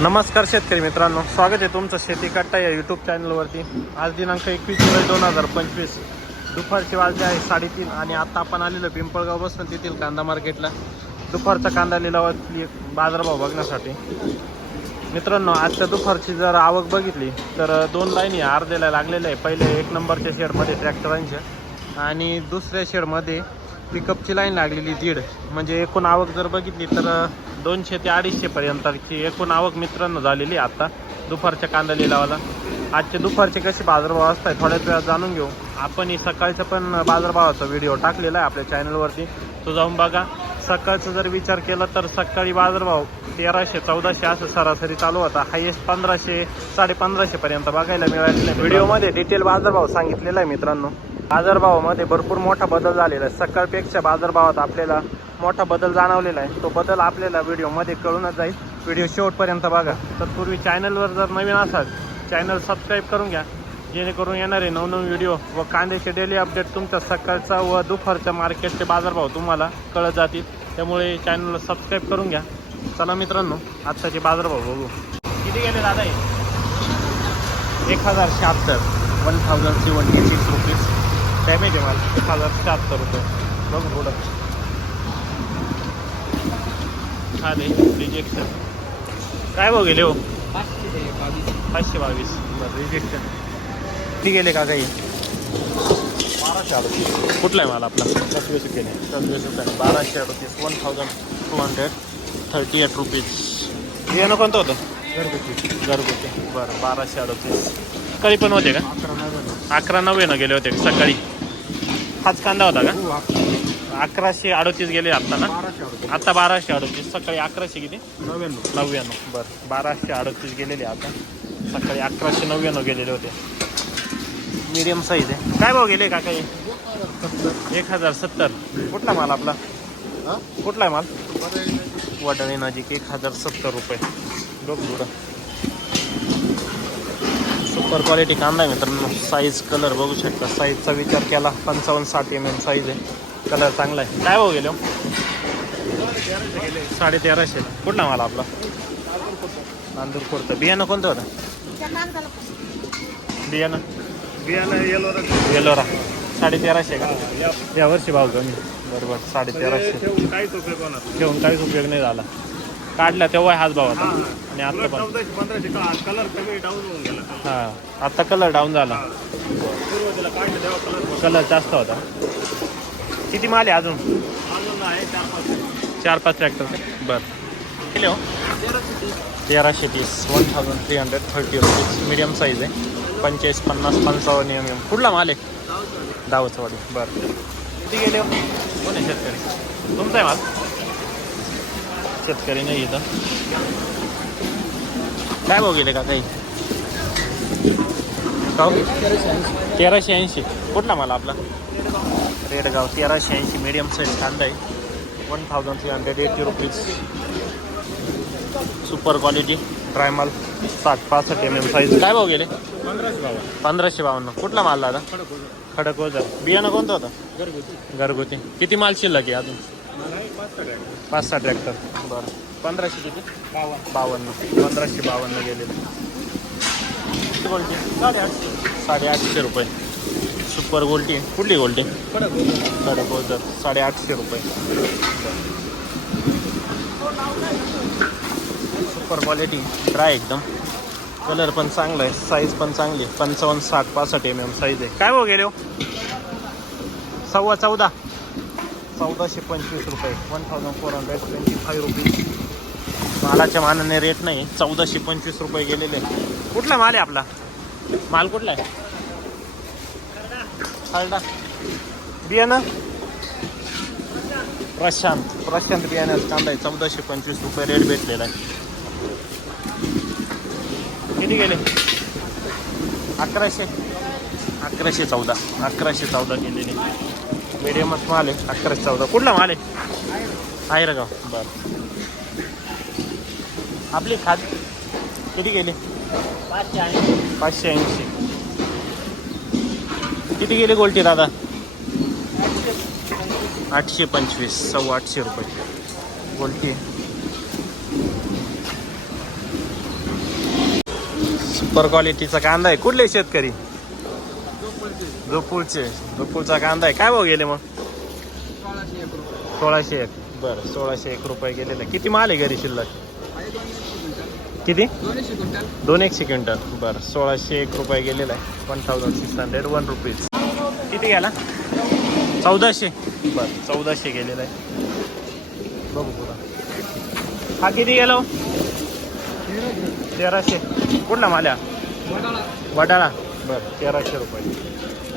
नमस्कार शेतकरी मित्रांनो स्वागत आहे तुमचं शेती कट्टा या यूट्यूब चॅनलवरती आज दिनांक एकवीस जुलै दोन हजार पंचवीस. दुपारची वाजले आहे साडेतीन आणि आत्ता आपण आलेलो पिंपळगाव बसून तेथील कांदा मार्केटला. दुपारचा कांदा लिलावातली बाजारभाव बघण्यासाठी. मित्रांनो आजच्या दुपारची जर आवक बघितली तर दोन लाईनी अर्ध्याला लागलेल्या आहे. पहिले एक नंबरच्या शेडमध्ये ट्रॅक्टरांच्या आणि दुसऱ्या शेडमध्ये पिकअपची लाईन लागलेली दीड. म्हणजे एकूण आवक जर बघितली तर दोनशे ते अडीचशे पर्यंतची एकूण आवक मित्रांनो झालेली आहे आता. दुपारच्या कांदा लिलावाला आजचे दुपारचे कसे बाजारभाव असतात थोड्याच वेळात जाणून घेऊ. आपण ही सकाळचा पण बाजारभावाचा व्हिडिओ टाकलेला आहे आपल्या चॅनलवरती. तो जाऊन बघा. सकाळचा जर विचार केला तर सकाळी बाजारभाव तेराशे चौदाशे असं सरासरी चालू होता. हायेस्ट पंधराशे साडे पंधराशे पर्यंत बघायला मिळालेलं आहे. व्हिडिओमध्ये डिटेल बाजारभाव सांगितलेला आहे मित्रांनो. बाजारभावामध्ये भरपूर मोठा बदल झालेला आहे. सकाळपेक्षा बाजारभावात आपल्याला मोठा बदल जाणवलेला आहे. तो बदल आपल्याला व्हिडिओमध्ये कळूनच जाईल. व्हिडिओ शेवटपर्यंत बघा. तत्पूर्वी चॅनलवर जर नवीन असाल चॅनल सबस्क्राईब करून घ्या. जेणेकरून येणारे नवनवीन व्हिडिओ व कांद्याचे डेली अपडेट तुमच्या सकाळचा व दुपारच्या मार्केटचे बाजारभाव तुम्हाला कळत जातील. त्यामुळे चॅनलला सबस्क्राईब करून घ्या. चला मित्रांनो आत्ताचे बाजारभाव बघू. किती गेले दादा हे? एक हजार शहात्तर. One thousand seventy six rupees damage आहे मला. एक हजार शहात्तर रुपये. बघू प्रोडक्ट हा दे रिजेक्शन काय भाऊ गेले हो? पाचशे बावीस. बरं रिजेक्शन किती गेले का काही बाराशे अडतीस कुठला आहे मला आपला? कसवे केले कसवे सुद्धा बाराशे अडतीस. One thousand two hundred thirty eight rupees बियाणं कोणतं होतं? घरगुती. घरगुती बरं बाराशे अडतीस. सकाळी पण होते का? अकरा नव्याण्णव अकरा नव्यानं गेले होते का? सकाळी. हाच कांदा होता का? अकरा. अकराशे अडतीस गेले आत्ता ना? आता बाराशे अडतीस. सकाळी अकराशे किती? नव्याण्णव. नव्याण्णव. बरं. बाराशे अडतीस गेलेले आता. सकाळी अकराशे नव्याण्णव गेलेले होते. मीडियम साईज आहे. काय भाव गेले का काही एक हजार सत्तर. कुठला माल आपला? कुठला आहे माल? वडाणे नजीक एक हजार सत्तर रुपये. बघ सुपर क्वालिटी कांदा आहे मित्रांनो. साईज कलर बघू शकता. साईजचा विचार केला पंचावन्न साठ एम एम साईज आहे. कलर चांगला आहे. काय भाव गेले हो? साडे तेराशे कुठला माल आपला? नांदूर खोडतं बियाणं कोणतं होतं? बियाणं. बियाणं येलोरा. येलोरा साडे तेराशे का? या वर्षी भाव कमी. बरोबर साडे तेराशे ठेवून काहीच उपयोग होणार घेऊन काहीच उपयोग नाही झाला. काढला तेव्हा हाच भाव होता. आणि आता पण. चौदाशे पंधराशे का? कलर कमी डाऊन होऊन गेला. हा. आता कलर डाऊन झाला. सुरुवातीला काढलं तेव्हा कलर कलर जास्त होता. किती माल आहे अजून? अजून आहे चार पाच. चार पाच ट्रॅक्टर बर. हो तेराशे तीस. One thousand three hundred thirty rupees medium size आहे. पंचेचाळीस पन्नास पंचावन्न एम एम कुठला माल आहे? दावचवाडी बरं. किती गेले हो? कोण आहे शेतकरी? तुमचा आहे माल? शेतकरी नाही इथं. काय भाव गेले का काही? तेराशे ऐंशी. कुठला माल आपला? रेडगाव तेराशे ऐंशी. मिडियम साईज कांदा आहे. One thousand three hundred eighty rupees super quality dry माल साठ पासष्ट एम एम साईज काय भाव गेले? पंधराशे बावन्न. कुठला माल दादा? खडक बियाणं कोणतं होतं? घरगुती. घरगुती. किती माल शिल्लक आहे अजून? पाच सहा ट्रॅक्टर. बरं. पंधराशे किती? बावन्न. बावन्न. पंधराशे बावन्न किती गोल्टी साडेआठशे साडेआठशे रुपये. सुपर गोल्टी कुठली गोल्टी. खडक वजर साडेआठशे रुपये. Super quality. ड्राय एकदम. कलर पण चांगला आहे. साईज पण चांगली आहे. पंचावन्न साठ पासष्ट एम एम साईज आहे. काय भाव गेले हो? सव्वा चौदा. चौदाशे पंचवीस रुपये. One thousand four hundred twenty five rupees मालाच्या मानाने रेट नाही. चौदाशे पंचवीस रुपये गेलेले. कुठला माल आहे आपला? माल कुठला आहे? हरडा बियाणं? प्रशांत. प्रशांत बियाण्यास कांदा आहे. चौदाशे पंचवीस रुपये रेट भेटलेला आहे. किती गेले? अकराशे. अकराशे चौदा. अकराशे चौदा गेलेले. मीडियमच माल आहे अकराशे चौदा. कुठला माल आहे? आहे गाव बरं. आपली खाद किती गेले? पाचशे ऐंशी. किती गेले गोल्टी दादा? आठशे पंचवीस सव्वा आठशे रुपये. गोल्टी. सुपर क्वालिटीचा कांदा आहे. कुठले शेतकरी? जोपूरचे जोपूरचा कांदा आहे. काय भाव गेले मग? सोळाशे एक बरं सोळाशे एक रुपये गेलेला. आहे. किती माल आहे घरी शिल्लक? किती? दोन एकशे क्विंटल. बरं सोळाशे एक रुपये गेलेला आहे. One thousand six hundred one rupees किती गेला? चौदाशे. बरं चौदाशे गेलेला आहे. बघू पुरा हा किती गेला हो? तेराशे. कुठला माल्या वडाळा. बरं तेराशे रुपये.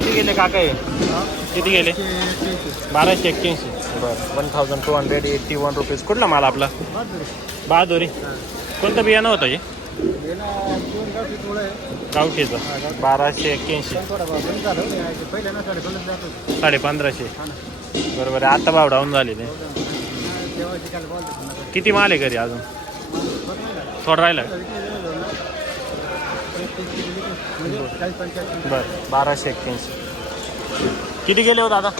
किती गेले काका हे? किती गेले? बाराशे एक्क्याऐंशी. बरं one thousand two hundred eighty one rupees कुठला माल आपला? बहादुरी. कोणतं बियाणं होतं हे? गावठीचं. बाराशे एक्क्याऐंशी. साडे पंधराशे बरोबर आहे. आता भाव डाऊन झालेले. किती माल आहे घरी अजून? थोडं राहिलं बरं बाराशे एक्क्याऐंशी. किती गेले हो दादा?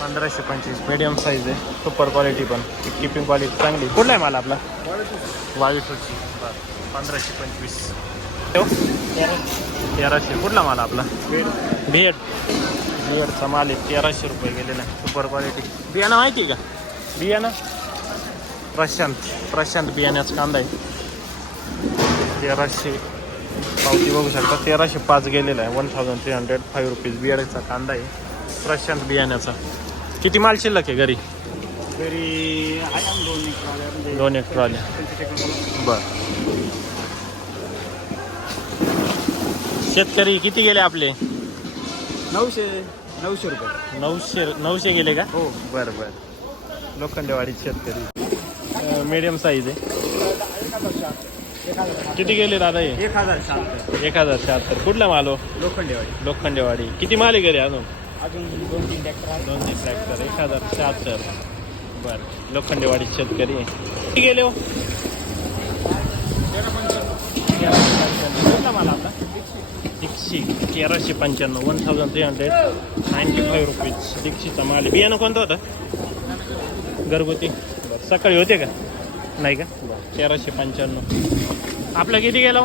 पंधराशे पंचवीस. मिडियम साईज आहे. सुपर क्वालिटी पण. किपिंग क्वालिटी चांगली. कुठला आहे माल आपला? वायूसूची बरं पंधराशे पंचवीस. ठेव. तेराशे. कुठला माल आपला? बीएड बिएडचा माल आहे. तेराशे रुपये गेलेला आहे. सुपर क्वालिटी बियाणं माहिती आहे का? बियाणं? प्रशांत. प्रशांत बियाण्याचा कांदा आहे. तेराशे पावती बघू शकता तेराशे पाच गेलेला आहे. One thousand three hundred five rupees बियाण्याचा कांदा आहे. प्रशांत बियाण्याचा. किती माल शिल्लक आहे घरी? आहे आम दोन एक ट्रॉल्या म्हणजे बर. शेतकरी किती गेले आपले? नऊशे नऊशे रुपये. नऊशे नऊशे गेले का? हो. बरं बरं. लोखंडेवाडीत शेतकरी. मीडियम साईज आहे. किती गेले दादा हे? एक हजार शांत एक हजार शहात्तर. कुठला माल हो? लोखंडेवाडी. लोखंडेवाडी. किती माल आहे घरी अजून? अजून दोन तीन ट्रॅक्टर आहे दोन तीन ट्रॅक्टर एक हजार शहात्तर. बरं. लोखंडेवाडी शेतकरी आहे. किती गेले हो? कुठला माल आपला? तेराशे पंच्याण्णव. One thousand three hundred ninety five rupees दीक्षीचा माल आहे. बियाणं कोणतं होतं? घरगुती. बरं. सकाळी होते का? नाही का? बरं. तेराशे पंच्याण्णव. आपलं किती गेलो?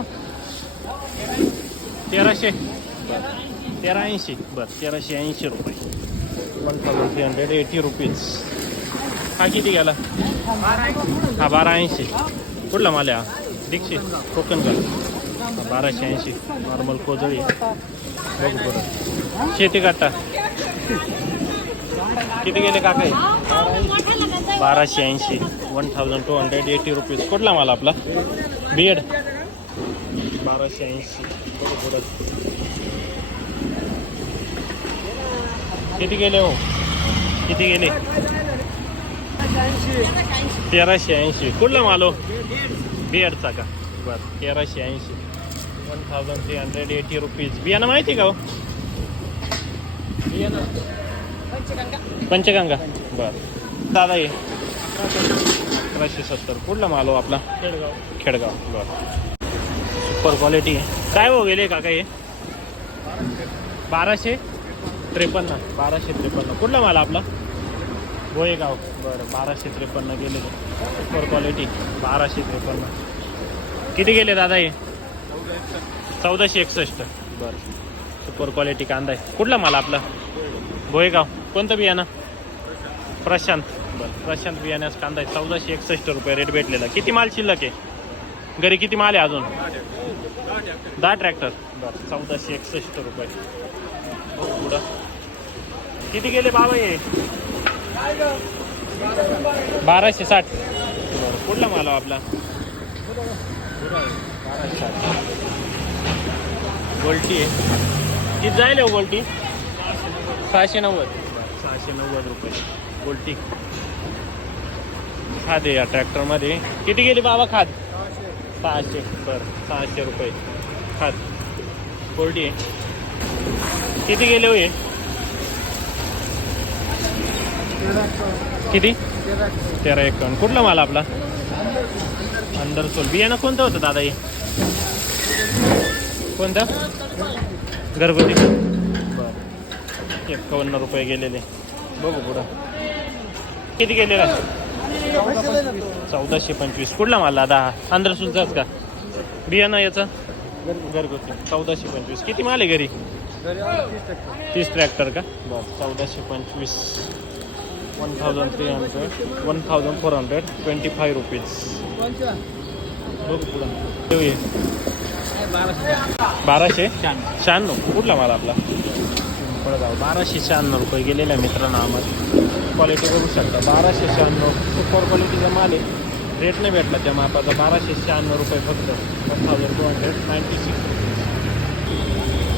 तेराशे. तेरा ऐंशी बरं तेराशे ऐंशी रुपये. One thousand three hundred eighty rupees हा किती गेला? हा बारा ऐंशी कुठला माल दीक्षे हा? कोकण का? बाराशे ऐंशी. नॉर्मल कोजळी. बघू बरं. शेती काटा किती गेले काका बाराशे ऐंशी. One thousand two hundred eighty rupees कुठला माल आपला? बीएड बाराशे ऐंशी. किती गेले हो? किती गेले? तेराशे ऐंशी. कुठला माल हो? बियरचा का? बरं तेराशे ऐंशी. One thousand three hundred eighty rupees बियाणं माहिती का हो? बियाणं. पंचगंगा. बरं. दादा ये. अकराशे सत्तर. कुठला माल हो आपला? खेडगाव. खेडगाव बरं सुपर क्वालिटी काय हो गेले काका हे? बाराशे त्रेपन्न. बाराशे त्रेपन्न. कुठला माल आपला? गोयेगाव बरं बाराशे त्रेपन्न गेले. सुपर क्वालिटी बाराशे त्रेपन्न. किती गेले दादा हे? चौदाशे एकसष्ट. बरं. सुपर क्वालिटी कांदा आहे. कुठला माल आपला? गोयेगाव कोणतं बियाणं? प्रशांत. बरं. प्रशांत बियाण्याचा कांदा आहे. चौदाशे एकसष्ट रुपये रेट भेटलेला. किती माल शिल्लक आहे? घरी किती माल आहे अजून? दहा ट्रॅक्टर बरं. चौदाशे एकसष्ट रुपये. हो, पुढं. किती गेले बाबा हे? बाराशे साठ. बरं. कुठला माल आपला? बाराशे साठ. गोल्टी आहे. किती जाईल हो गोल्टी सहाशे नव्वद. बरं, सहाशे नव्वद रुपये. गोल्टी खाद आहे या ट्रॅक्टरमध्ये. किती गेली बाबा खाद? सहाशे. बरं सहाशे रुपये. खाद. कोरडी आहे. किती गेले हो हे? किती? तेरा एकावन्न. कुठला माल आपला? अंडरसोल बियाणं कोणतं होतं दादा हे? कोणतं? घरगुती. बरं. एकावन्न रुपये गेलेले. बघू पुढं. किती गेलेला? चौदाशे पंचवीस. कुठला माल दादा हा? अंडरसोलचाच का? बियाणं याचं? घरगुती. चौदाशे पंचवीस. किती माल आहे घरी? तीस ट्रॅक्टर का? बरं चौदाशे पंचवीस. One thousand three hundred one thousand four hundred twenty five rupees. बाराशे? शहाण्णव. कुठला माल आपला? बाराशे शहाण्णव रुपये गेलेल्या मित्रांनो आम्हाला. क्वालिटी बघू शकता. बाराशे शहाण्णव सुपर क्वालिटीचा माल आहे. रेट नाही भेटला त्या मापाचा. बाराशे शहाण्णव रुपये फक्त. One thousand two hundred ninety six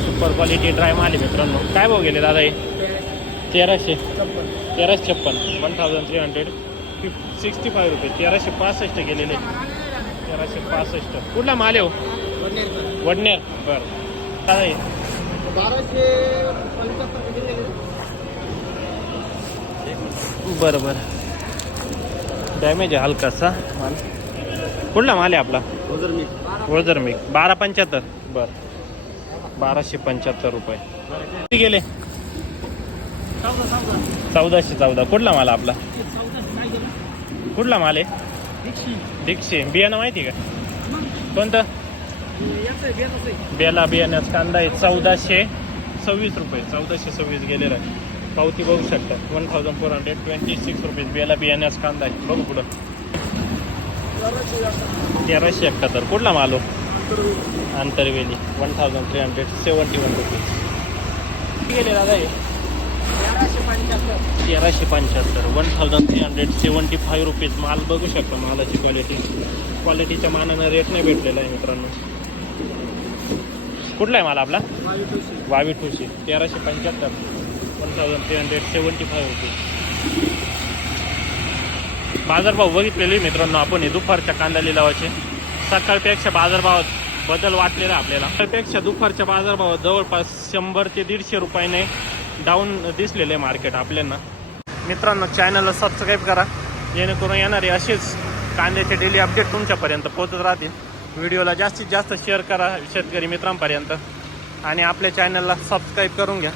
super quality dry माल आहे मित्रांनो. काय भाव गेले दादा हे? तेराशे. तेराशे छप्पन. One thousand three hundred fif sixty five रुपये तेराशे पासष्ट गेलेले. तेराशे पासष्ट. कुठला माल आहे हो? वडनेर. बरं. दादा हे? बाराशे बरं बरं. डॅमेज आहे हलकासा. माल. कुठला माल आहे आपला? मी बारा पंच्याहत्तर. बरं. बाराशे पंच्याहत्तर रुपये. किती गेले? चौदाशे चौदा. कुठला माल आपला? कुठला माल आहे? दीक्षे बियाणं माहिती आहे का? कोणतं? बेला बियाण्याचा कांदा आहे. चौदाशे सव्वीस रुपये. चौदाशे सव्वीस गेलेला आहे पावती बघू शकता one thousand four hundred twenty six rupees Bela बियाण्याचा कांदा आहे. बघू पुढं. तेराशे एकाहत्तर. कुठला माल हो? आंतरवेली. One thousand three hundred seventy one rupees गेले दादा हे? तेराशे पंच्याहत्तर. One thousand three hundred seventy five rupees माल बघू शकता. मालाची क्वालिटी क्वालिटीच्या मानानं रेट नाही भेटलेला आहे मित्रांनो. कुठला आहे माल आपला? वावी ठुशी तेराशे पंच्याहत्तर. Thousand three hundred seventy five rupees बाजारभाव बघितलेले मित्रांनो आपण हे दुपारच्या कांदा लिलावाचे सकाळपेक्षा बाजारभावात बदल वाटलेला आपल्याला सकाळपेक्षा दुपारच्या बाजारभावात जवळपास शंभर ते दीडशे रुपयाने डाऊन दिसलेले आहे मार्केट आपल्याला मित्रांनो चॅनलला सबस्क्राईब करा जेणेकरून येणारे असेच कांद्याचे डेली अपडेट तुमच्यापर्यंत पोहोचत राहतील व्हिडिओला जास्तीत जास्त शेअर करा शेतकरी मित्रांपर्यंत आणि आपल्या चॅनलला सबस्क्राईब करून घ्या